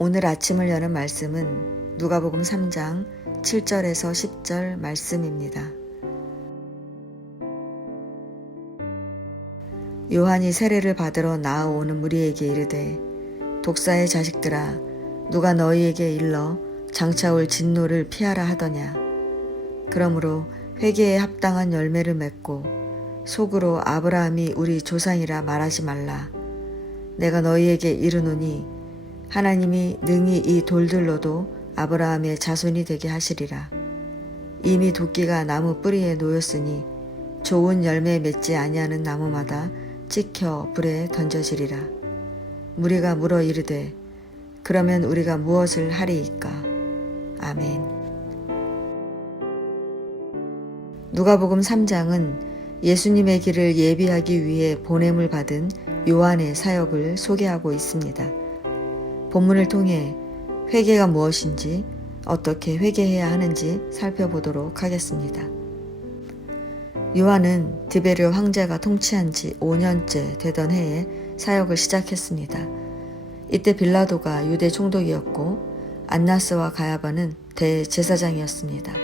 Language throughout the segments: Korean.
오늘 아침을 여는 말씀은 누가복음 3장 7절에서 10절 말씀입니다. 요한이 세례를 받으러 나아오는 무리에게 이르되 독사의 자식들아 누가 너희에게 일러 장차 올 진노를 피하라 하더냐. 그러므로 회개에 합당한 열매를 맺고 속으로 아브라함이 우리 조상이라 말하지 말라. 내가 너희에게 이르노니 하나님이 능히 이 돌들로도 아브라함의 자손이 되게 하시리라. 이미 도끼가 나무 뿌리에 놓였으니 좋은 열매 맺지 아니하는 나무마다 찍혀 불에 던져지리라. 무리가 물어 이르되 그러면 우리가 무엇을 하리이까? 아멘. 누가복음 3장은 예수님의 길을 예비하기 위해 보냄을 받은 요한의 사역을 소개하고 있습니다. 본문을 통해 회개가 무엇인지, 어떻게 회개해야 하는지 살펴보도록 하겠습니다. 요한은 디베르 황제가 통치한 지 5년째 되던 해에 사역을 시작했습니다. 이때 빌라도가 유대 총독이었고 안나스와 가야바는 대제사장이었습니다.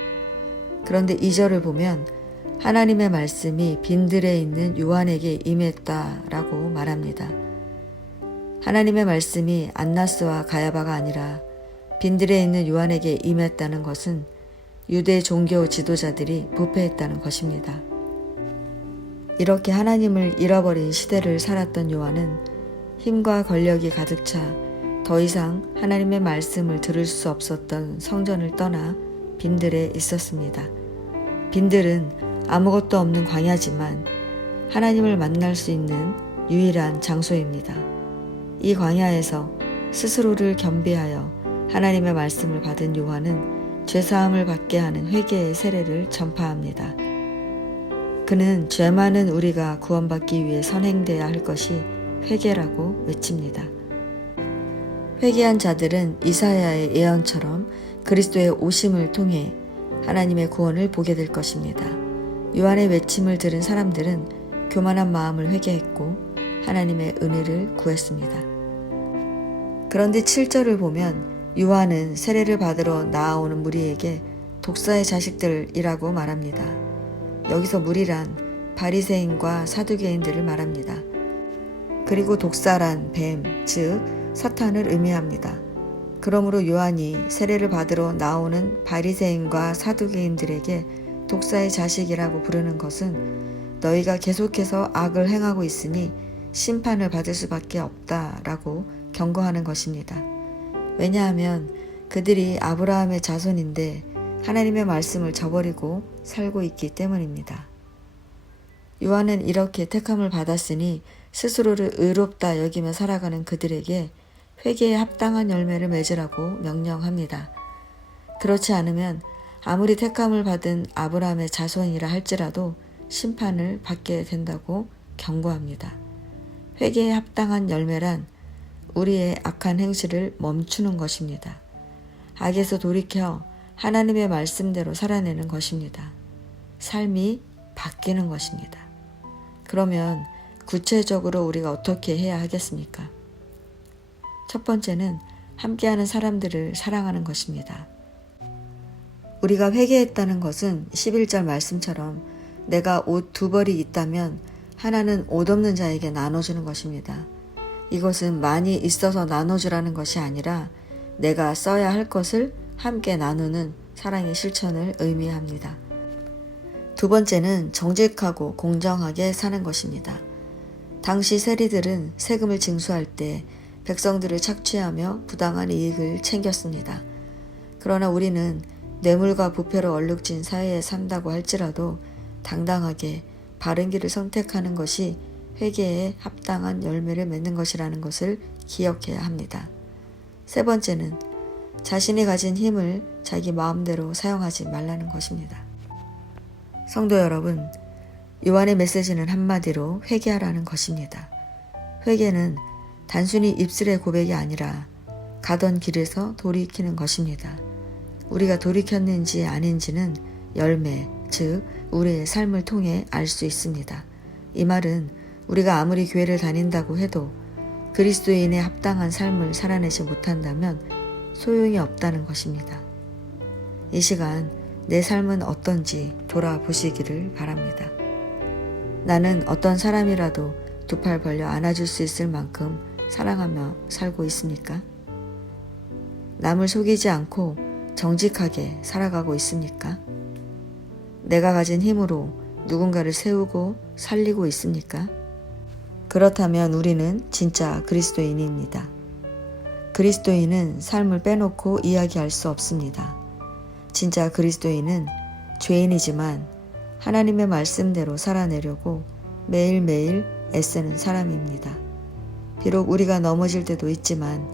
그런데 2절을 보면 하나님의 말씀이 빈들에 있는 요한에게 임했다라고 말합니다. 하나님의 말씀이 안나스와 가야바가 아니라 빈들에 있는 요한에게 임했다는 것은 유대 종교 지도자들이 부패했다는 것입니다. 이렇게 하나님을 잃어버린 시대를 살았던 요한은 힘과 권력이 가득 차 더 이상 하나님의 말씀을 들을 수 없었던 성전을 떠나 빈들에 있었습니다. 빈들은 아무것도 없는 광야지만 하나님을 만날 수 있는 유일한 장소입니다. 이 광야에서 스스로를 겸비하여 하나님의 말씀을 받은 요한은 죄사함을 받게 하는 회개의 세례를 전파합니다. 그는 죄 많은 우리가 구원받기 위해 선행돼야 할 것이 회개라고 외칩니다. 회개한 자들은 이사야의 예언처럼 그리스도의 오심을 통해 하나님의 구원을 보게 될 것입니다. 요한의 외침을 들은 사람들은 교만한 마음을 회개했고 하나님의 은혜를 구했습니다. 그런데 7절을 보면 요한은 세례를 받으러 나아오는 무리에게 독사의 자식들이라고 말합니다. 여기서 무리란 바리새인과 사두개인들을 말합니다. 그리고 독사란 뱀, 즉 사탄을 의미합니다. 그러므로 요한이 세례를 받으러 나오는 바리새인과 사두개인들에게 독사의 자식이라고 부르는 것은 너희가 계속해서 악을 행하고 있으니 심판을 받을 수밖에 없다라고 경고하는 것입니다. 왜냐하면 그들이 아브라함의 자손인데 하나님의 말씀을 저버리고 살고 있기 때문입니다. 요한은 이렇게 택함을 받았으니 스스로를 의롭다 여기며 살아가는 그들에게 회개에 합당한 열매를 맺으라고 명령합니다. 그렇지 않으면 아무리 택함을 받은 아브라함의 자손이라 할지라도 심판을 받게 된다고 경고합니다. 회개에 합당한 열매란 우리의 악한 행실을 멈추는 것입니다. 악에서 돌이켜 하나님의 말씀대로 살아내는 것입니다. 삶이 바뀌는 것입니다. 그러면 구체적으로 우리가 어떻게 해야 하겠습니까? 첫 번째는 함께하는 사람들을 사랑하는 것입니다. 우리가 회개했다는 것은 11절 말씀처럼 내가 옷 2벌이 있다면 하나는 옷 없는 자에게 나눠주는 것입니다. 이것은 많이 있어서 나눠주라는 것이 아니라 내가 써야 할 것을 함께 나누는 사랑의 실천을 의미합니다. 두 번째는 정직하고 공정하게 사는 것입니다. 당시 세리들은 세금을 징수할 때 백성들을 착취하며 부당한 이익을 챙겼습니다. 그러나 우리는 뇌물과 부패로 얼룩진 사회에 산다고 할지라도 당당하게 바른 길을 선택하는 것이 회개에 합당한 열매를 맺는 것이라는 것을 기억해야 합니다. 세 번째는 자신이 가진 힘을 자기 마음대로 사용하지 말라는 것입니다. 성도 여러분, 요한의 메시지는 한마디로 회개하라는 것입니다. 회개는 단순히 입술의 고백이 아니라 가던 길에서 돌이키는 것입니다. 우리가 돌이켰는지 아닌지는 열매, 즉 우리의 삶을 통해 알 수 있습니다. 이 말은 우리가 아무리 교회를 다닌다고 해도 그리스도인에 합당한 삶을 살아내지 못한다면 소용이 없다는 것입니다. 이 시간 내 삶은 어떤지 돌아보시기를 바랍니다. 나는 어떤 사람이라도 두 팔 벌려 안아줄 수 있을 만큼 사랑하며 살고 있습니까? 남을 속이지 않고 정직하게 살아가고 있습니까? 내가 가진 힘으로 누군가를 세우고 살리고 있습니까? 그렇다면 우리는 진짜 그리스도인입니다. 그리스도인은 삶을 빼놓고 이야기할 수 없습니다. 진짜 그리스도인은 죄인이지만 하나님의 말씀대로 살아내려고 매일매일 애쓰는 사람입니다. 비록 우리가 넘어질 때도 있지만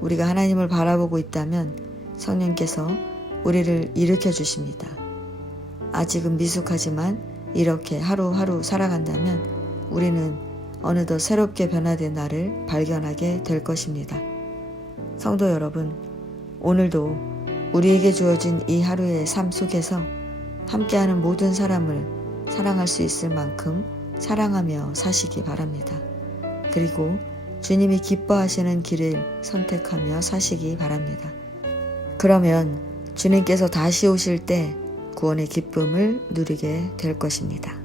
우리가 하나님을 바라보고 있다면 성령께서 우리를 일으켜 주십니다. 아직은 미숙하지만 이렇게 하루하루 살아간다면 우리는 어느덧 새롭게 변화된 나를 발견하게 될 것입니다. 성도 여러분, 오늘도 우리에게 주어진 이 하루의 삶 속에서 함께하는 모든 사람을 사랑할 수 있을 만큼 사랑하며 사시기 바랍니다. 그리고 주님이 기뻐하시는 길을 선택하며 사시기 바랍니다. 그러면 주님께서 다시 오실 때 구원의 기쁨을 누리게 될 것입니다.